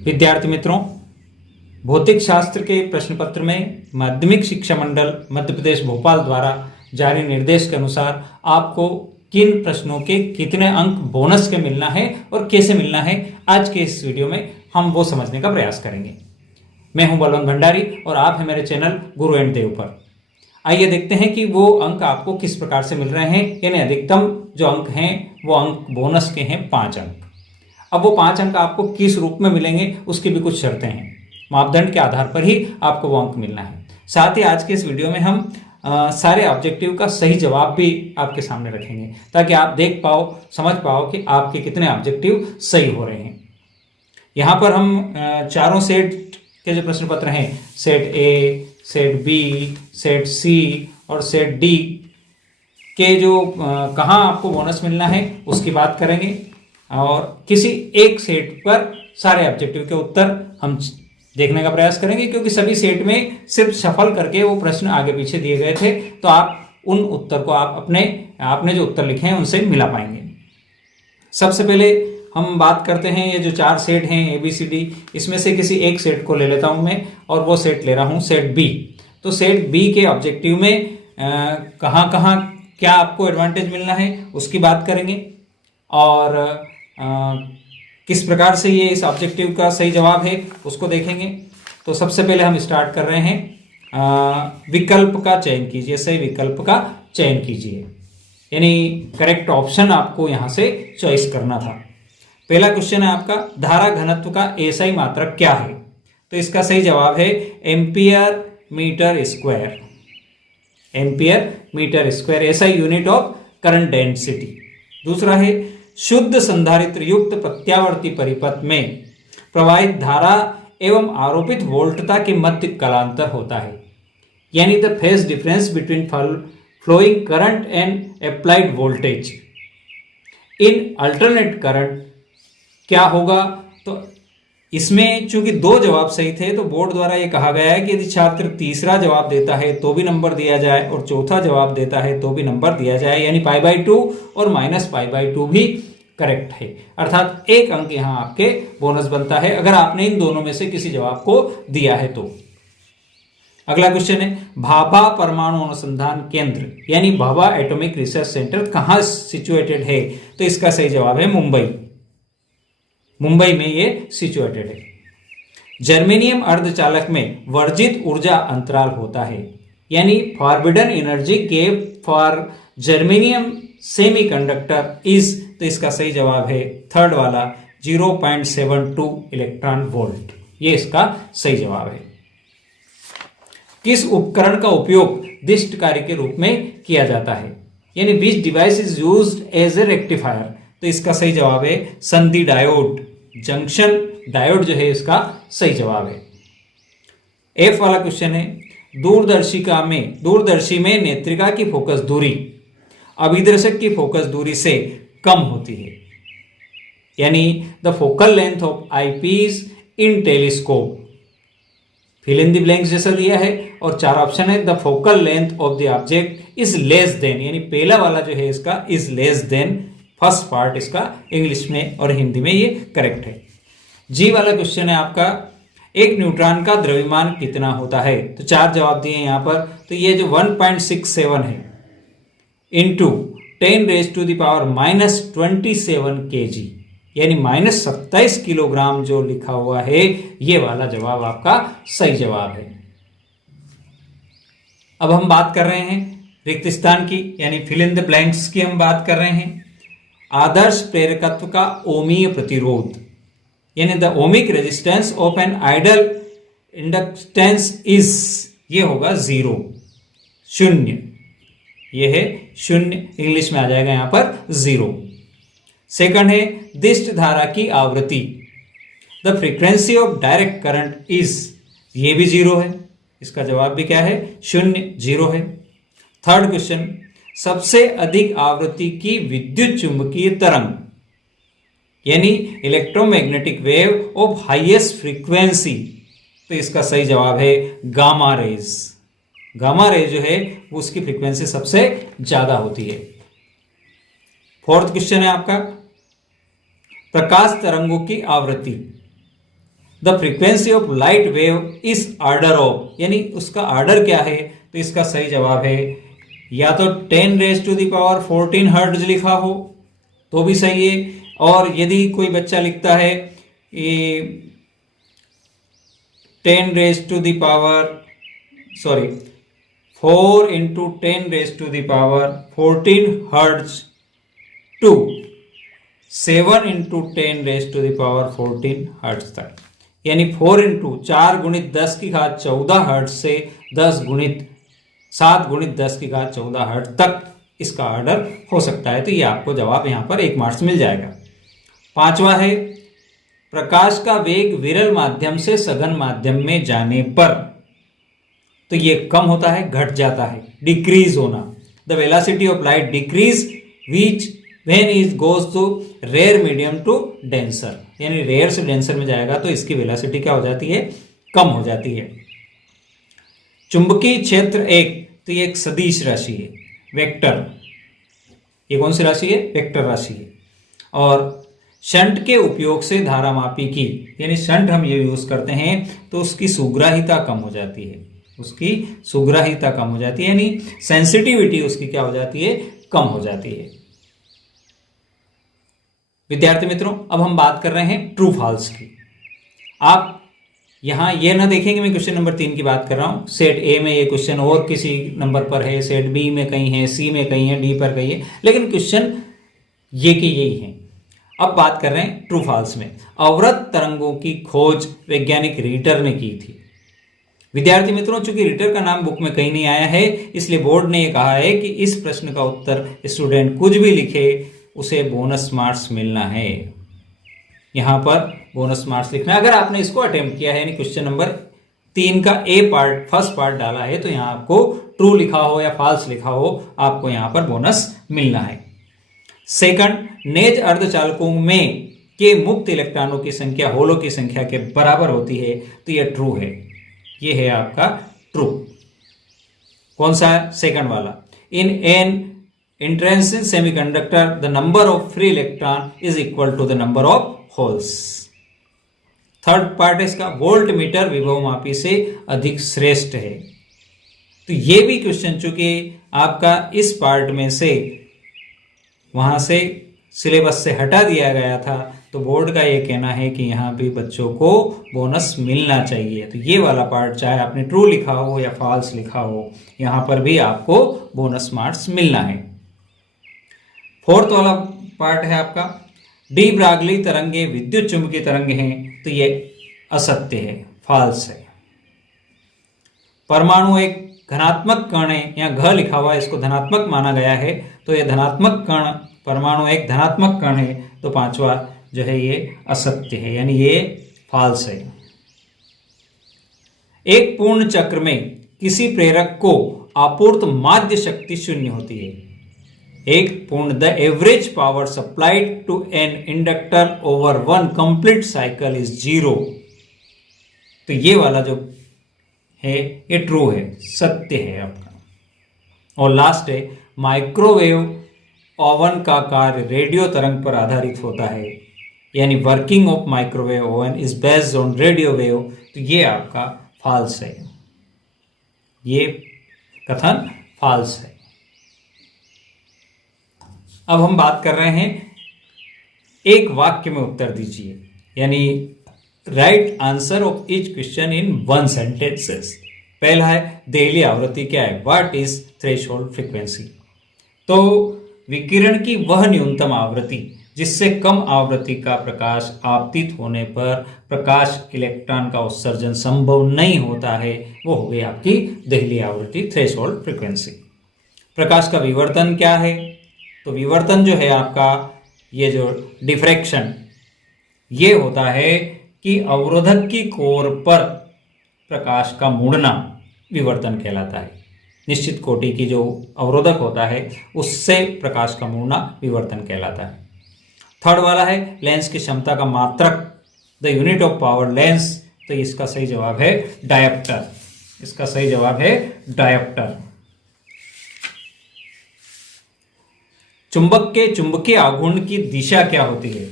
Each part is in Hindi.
विद्यार्थी मित्रों, भौतिक शास्त्र के प्रश्न पत्र में माध्यमिक शिक्षा मंडल मध्य प्रदेश भोपाल द्वारा जारी निर्देश के अनुसार आपको किन प्रश्नों के कितने अंक बोनस के मिलना है और कैसे मिलना है, आज के इस वीडियो में हम वो समझने का प्रयास करेंगे। मैं हूं बलवंत भंडारी और आप हैं मेरे चैनल गुरु एंड देव पर। आइए देखते हैं कि वो अंक आपको किस प्रकार से मिल रहे हैं। यानी अधिकतम जो अंक हैं वो अंक बोनस के हैं 5 अंक। अब वो 5 अंक आपको किस रूप में मिलेंगे उसकी भी कुछ शर्तें हैं। मापदंड के आधार पर ही आपको वो अंक मिलना है। साथ ही आज के इस वीडियो में हम सारे ऑब्जेक्टिव का सही जवाब भी आपके सामने रखेंगे ताकि आप देख पाओ, समझ पाओ कि आपके कितने ऑब्जेक्टिव सही हो रहे हैं। यहाँ पर हम चारों सेट के जो प्रश्न पत्र हैं, set A, set B, set C और सेट डी के जो कहाँ आपको बोनस मिलना है उसकी बात करेंगे और किसी एक सेट पर सारे ऑब्जेक्टिव के उत्तर हम देखने का प्रयास करेंगे, क्योंकि सभी सेट में सिर्फ शफल करके वो प्रश्न आगे पीछे दिए गए थे, तो आप उन उत्तर को आपने जो उत्तर लिखे हैं उनसे मिला पाएंगे। सबसे पहले हम बात करते हैं ये जो 4 सेट हैं ए बी सी डी, इसमें से किसी एक सेट को ले लेता हूं मैं और वो सेट ले रहा हूं सेट बी। तो सेट बी के ऑब्जेक्टिव में कहाँ कहाँ क्या आपको एडवांटेज मिलना है उसकी बात करेंगे और किस प्रकार से ये इस ऑब्जेक्टिव का सही जवाब है उसको देखेंगे। तो सबसे पहले हम स्टार्ट कर रहे हैं, विकल्प का चयन कीजिए, सही विकल्प का चयन कीजिए, यानी करेक्ट ऑप्शन आपको यहाँ से चॉइस करना था। पहला क्वेश्चन है आपका, धारा घनत्व का एसआई मात्रक क्या है? तो इसका सही जवाब है ampere meter square. Ampere meter square SI unit of current density. दूसरा है, शुद्ध संधारित्र युक्त प्रत्यावर्ती परिपथ में प्रवाहित धारा एवं आरोपित वोल्टता के मध्य कालांतर होता है, यानी the phase difference between flowing current and applied voltage in alternate current क्या होगा? तो इसमें चूंकि 2 जवाब सही थे तो बोर्ड द्वारा ये कहा गया है कि यदि छात्र तीसरा जवाब देता है तो भी नंबर दिया जाए और चौथा जवाब देता है तो भी नंबर दिया जाए, यानी π/2 और -π/2 भी करेक्ट है। अर्थात 1 अंक यहां आपके बोनस बनता है अगर आपने इन दोनों में से किसी जवाब को दिया है तो। अगला क्वेश्चन है, भाभा परमाणु अनुसंधान केंद्र यानी भाभा एटॉमिक रिसर्च सेंटर कहां सिचुएटेड है? तो इसका सही जवाब है मुंबई में ये सिचुएटेड है। जर्मेनियम अर्धचालक में वर्जित ऊर्जा अंतराल होता है, यानी forbidden energy gave for germanium semiconductor is. तो इसका सही जवाब है थर्ड वाला 0.72 इलेक्ट्रॉन वोल्ट, ये इसका सही जवाब है। किस उपकरण का उपयोग दिष्ट कार्य के रूप में किया जाता है, यानी which device is used as a rectifier? तो इसका सही जवाब है संधि डायोड, जंक्शन डायोड जो है इसका सही जवाब है। एफ वाला क्वेश्चन है, दूरदर्शी में नेत्रिका की फोकस दूरी अभिदर्शक की फोकस दूरी से कम होती है, यानी the focal length of eyepiece in telescope. Fill in the blanks जैसा दिया है और 4 ऑप्शन है, the focal length of the object is less than, यानी पहला वाला जो है इसका is less than, first part इसका इंग्लिश में और हिंदी में ये करेक्ट है। जी वाला क्वेश्चन है आपका, एक न्यूट्रॉन का द्रव्यमान कितना होता है? तो 4 जवाब दिए यहाँ पर। तो ये जो 1.67 है इंटू 10⁻⁻27 kg, यानी -27 किलोग्राम जो लिखा हुआ है, ये वाला जवाब आपका सही जवाब है। अब हम बात कर रहे हैं रिक्त स्थान की, यानी फिल इन द ब्लैंक्स की हम बात कर रहे हैं। आदर्श प्रेरकत्व का ओमीय प्रतिरोध, यानी the ohmic resistance of an ideal inductance is, ये होगा 0, ये है 0, इंग्लिश में आ जाएगा यहां पर 0। सेकंड है, दिष्ट धारा की आवृत्ति, the frequency of direct current is, ये भी 0 है, इसका जवाब भी क्या है 0 है। थर्ड क्वेश्चन, सबसे अधिक आवृत्ति की विद्युत चुंबकीय तरंग, यानी electromagnetic wave of highest frequency. तो इसका सही जवाब है गामा रेज। गामा रेज जो है वो उसकी फ्रीक्वेंसी सबसे ज्यादा होती है। फोर्थ क्वेश्चन है आपका, प्रकाश तरंगों की आवृत्ति, the frequency of light wave is order of, यानी उसका ऑर्डर क्या है, तो इसका सही जवाब है या तो 10⁻⁴ हर्ट्ज लिखा हो तो भी सही है, और यदि कोई बच्चा लिखता है 4 into 10⁻14 hertz to 7 into 10⁻14 hertz तक, यानी 4 into 4 गुणित 10 की घात 14 हर्ट्ज से 7 गुणित 10 की घात 14 हर्ट्ज तक इसका ऑर्डर हो सकता है। तो ये आपको जवाब यहां पर 1 मार्क्स मिल जाएगा। 5वां है, प्रकाश का वेग विरल माध्यम से सघन माध्यम में जाने पर, तो ये कम होता है, घट जाता है, डिक्रीज होना। The velocity of light decrease which when is goes to rare medium to denser, यानी रेयर से डेंसर में जाएगा तो इसकी वेलोसिटी क्या हो जाती है, कम हो जाती है। चुंबकीय क्षेत्र एक, तो ये एक सदिश राशि है, वेक्टर, ये कौन सी राशि है, वेक्टर राशि है। और शंट के उपयोग से धारामापी की, यानी शंट हम ये यूज करते हैं तो उसकी सुग्राहिता कम हो जाती है, उसकी सुग्राहिता कम हो जाती है, यानी सेंसिटिविटी उसकी क्या हो जाती है, कम हो जाती है। विद्यार्थी मित्रों, अब हम बात कर रहे हैं ट्रू फॉल्स की। आप यहां ये ना देखें कि मैं क्वेश्चन नंबर 3 की बात कर रहा हूं, सेट ए में ये क्वेश्चन और किसी नंबर पर है, सेट बी में कहीं है, सी में कहीं है, डी पर कहीं है, लेकिन क्वेश्चन ये के यही है। अब बात कर रहे हैं ट्रू फॉल्स में। अवरत तरंगों की खोज वैज्ञानिक रीटर ने की थी। विद्यार्थी मित्रों, चूंकि रीटर का नाम बुक में कहीं नहीं आया है, इसलिए बोर्ड ने यह कहा है कि इस प्रश्न का उत्तर स्टूडेंट कुछ भी लिखे उसे बोनस मार्क्स मिलना है। यहां पर बोनस मार्क्स लिखना है। अगर आपने इसको अटेम्प्ट किया है, यानी क्वेश्चन नंबर 3 का ए पार्ट, फर्स्ट पार्ट डाला है, तो यहां आपको ट्रू लिखा हो या फॉल्स लिखा हो, आपको यहां पर बोनस मिलना है। सेकंड, नेज अर्धचालकों में के मुक्त इलेक्ट्रॉनों की संख्या होलो की संख्या के बराबर होती है, तो यह ट्रू है, ये है आपका ट्रू। कौन सा है, सेकंड वाला। In an intrinsic semiconductor the number of free electron is equal to the number of holes. Third part है इसका, वोल्ट मीटर विभवमापी से अधिक श्रेष्ठ है। तो ये भी क्वेश्चन चूंकि आपका इस पार्ट में से वहां से सिलेबस से हटा दिया गया था, तो बोर्ड का ये कहना है कि यहाँ भी बच्चों को बोनस मिलना चाहिए। तो ये वाला पार्ट चाहे आपने ट्रू लिखा हो या फॉल्स लिखा हो, यहाँ पर भी आपको बोनस मार्क्स मिलना है। फोर्थ वाला पार्ट है आपका, डी ब्रागली तरंगे विद्युत चुंबकीय तरंगे हैं, तो ये असत्य है, फॉल्स है। परमाणु एक धनात्मक कण है, यहाँ घ लिखा हुआ है, इसको धनात्मक माना गया है, तो ये धनात्मक कण, परमाणु एक धनात्मक कण है, तो 5वां जो है ये असत्य है, यानी ये फॉल्स है। एक पूर्ण चक्र में किसी प्रेरक को आपूर्त माध्य शक्ति 0 होती है। एक पूर्ण, the average power supplied to an inductor over 1 complete cycle is 0। तो ये वाला जो है ये ट्रू है, सत्य है आपका। और लास्ट है, माइक्रोवेव ओवन का कार्य रेडियो तरंग पर आधारित होता है, यानी working of microwave oven is based on radio wave, तो ये आपका फॉल्स है, ये कथन फॉल्स है। अब हम बात कर रहे हैं, एक वाक्य में उत्तर दीजिए, यानी right answer of each question in 1 sentences. पहला है, देहली आवृत्ति क्या है, व्हाट इज थ्रेशोल्ड फ्रीक्वेंसी। तो विकिरण की वह न्यूनतम आवृत्ति जिससे कम आवृत्ति का प्रकाश आपतित होने पर प्रकाश इलेक्ट्रॉन का उत्सर्जन संभव नहीं होता है, वो हो गई आपकी देहली आवृत्ति, थ्रेशोल्ड फ्रीक्वेंसी। प्रकाश का विवर्तन क्या है, तो विवर्तन जो है आपका, ये जो डिफ्रैक्शन, ये होता है कि अवरोधक की कोर पर प्रकाश का मुड़ना विवर्तन कहलाता है। निश्चित कोटि की जो अवरोधक होता है उससे प्रकाश का मुड़ना विवर्तन कहलाता है। थर्ड वाला है, लेंस की क्षमता का मात्रक, the unit of power lens, तो इसका सही जवाब है डायोप्टर, इसका सही जवाब है डायोप्टर। चुंबक के चुंबकीय आघूर्ण की दिशा क्या होती है,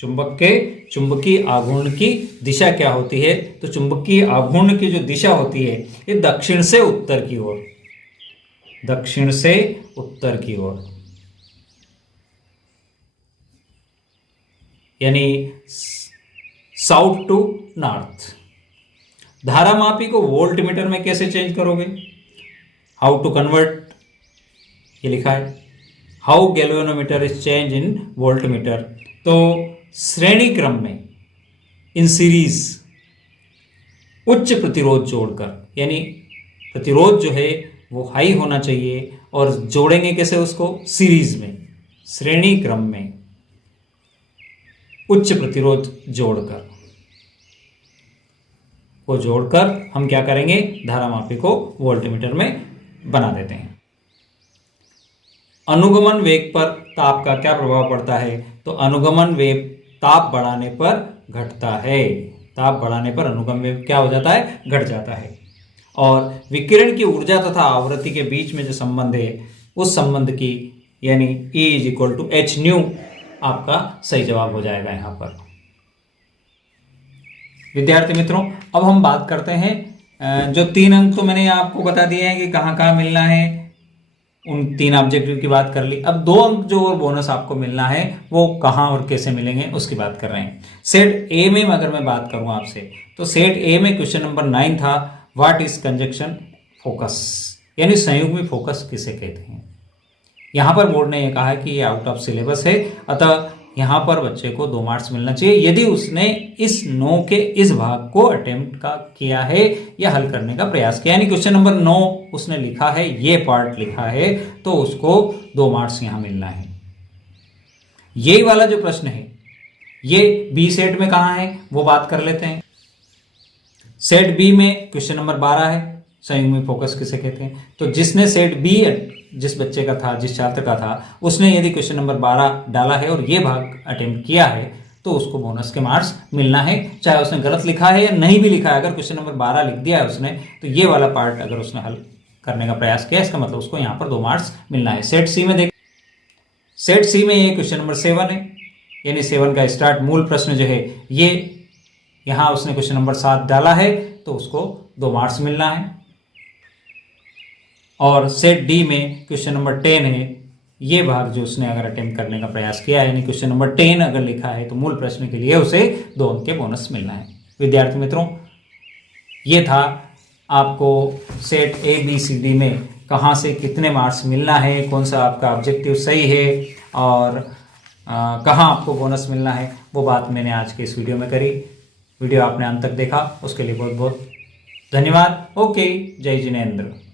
चुंबक के चुंबकीय आघूर्ण की दिशा क्या होती है? तो चुंबकीय आघूर्ण की जो दिशा होती है ये दक्षिण से उत्तर की ओर, दक्षिण से उत्तर की ओर, यानी साउथ टू नॉर्थ। धारामापी को वोल्टमीटर में कैसे चेंज करोगे? हाउ टू कन्वर्ट, ये लिखा है how galvanometer is change in voltmeter. तो श्रेणी क्रम में, इन सीरीज, उच्च प्रतिरोध जोड़कर, यानी प्रतिरोध जो है वो हाई होना चाहिए और जोड़ेंगे कैसे उसको? सीरीज में, श्रेणी क्रम में उच्च प्रतिरोध जोड़कर, को जोड़कर हम क्या करेंगे? धारामापी को वोल्टमीटर में बना देते हैं। अनुगमन वेग पर ताप का क्या प्रभाव पड़ता है? तो अनुगमन वेग ताप बढ़ाने पर घटता है, ताप बढ़ाने पर अनुगमन वेग क्या हो जाता है? घट जाता है। और विकिरण की ऊर्जा तथा आवृत्ति के बीच में जो संबंध है उस संबंध की, यानी E = h/nu आपका सही जवाब हो जाएगा यहाँ पर। विद्यार्थी मित्रों, अब हम बात करते हैं, जो 3 अंक तो मैंने आपको बता दिए हैं कि कहाँ कहाँ मिलना है, उन 3 ऑब्जेक्टिव की बात कर ली। अब 2 अंक जो और बोनस आपको मिलना है वो कहाँ और कैसे मिलेंगे उसकी बात कर रहे हैं। सेट ए में अगर मैं बात करूँ आपसे, तो सेट ए में क्वेश्चन नंबर 9 था, व्हाट इज कंजक्शन फोकस, यानी संयुग्मी फोकस किसे कहते हैं। यहाँ पर बोर्ड ने यह कहा है कि ये आउट ऑफ सिलेबस है, अतः यहाँ पर बच्चे को 2 मार्क्स मिलना चाहिए यदि उसने इस 9 के इस भाग को अटेम्प्ट का किया है या हल करने का प्रयास किया, यानी क्वेश्चन नंबर 9 उसने लिखा है, ये पार्ट लिखा है, तो उसको 2 मार्क्स यहाँ मिलना है। यही वाला जो प्रश्न है ये बी सेट में कहाँ है वो बात कर लेते हैं। सेट बी में क्वेश्चन नंबर 12 है, संयुग्मी फोकस किसे कहते हैं। तो जिसने सेट बी, जिस बच्चे का था, जिस छात्र का था, उसने यदि क्वेश्चन नंबर 12 डाला है और ये भाग अटेम्प्ट किया है तो उसको बोनस के मार्क्स मिलना है, चाहे उसने गलत लिखा है या नहीं भी लिखा है। अगर क्वेश्चन नंबर 12 लिख दिया है उसने, तो ये वाला पार्ट अगर उसने हल करने का प्रयास किया, इसका मतलब उसको यहाँ पर 2 मार्क्स मिलना है। सेट सी में देख, सेट सी में ये क्वेश्चन नंबर 7 है, यानी 7 का स्टार्ट मूल प्रश्न जो है ये, यहाँ उसने क्वेश्चन नंबर 7 डाला है तो उसको 2 मार्क्स मिलना है। और सेट डी में क्वेश्चन नंबर 10 है, ये भाग जो उसने अगर अटेम्प्ट करने का प्रयास किया है, यानी क्वेश्चन नंबर 10 अगर लिखा है तो मूल प्रश्न के लिए उसे 2 अंक के बोनस मिलना है। विद्यार्थी मित्रों, ये था आपको set A B C D में कहाँ से कितने मार्क्स मिलना है, कौन सा आपका ऑब्जेक्टिव सही है और कहाँ आपको बोनस मिलना है, वो बात मैंने आज के इस वीडियो में करी। वीडियो आपने अंत तक देखा उसके लिए बहुत बहुत धन्यवाद। ओके, जय जिनेंद्र।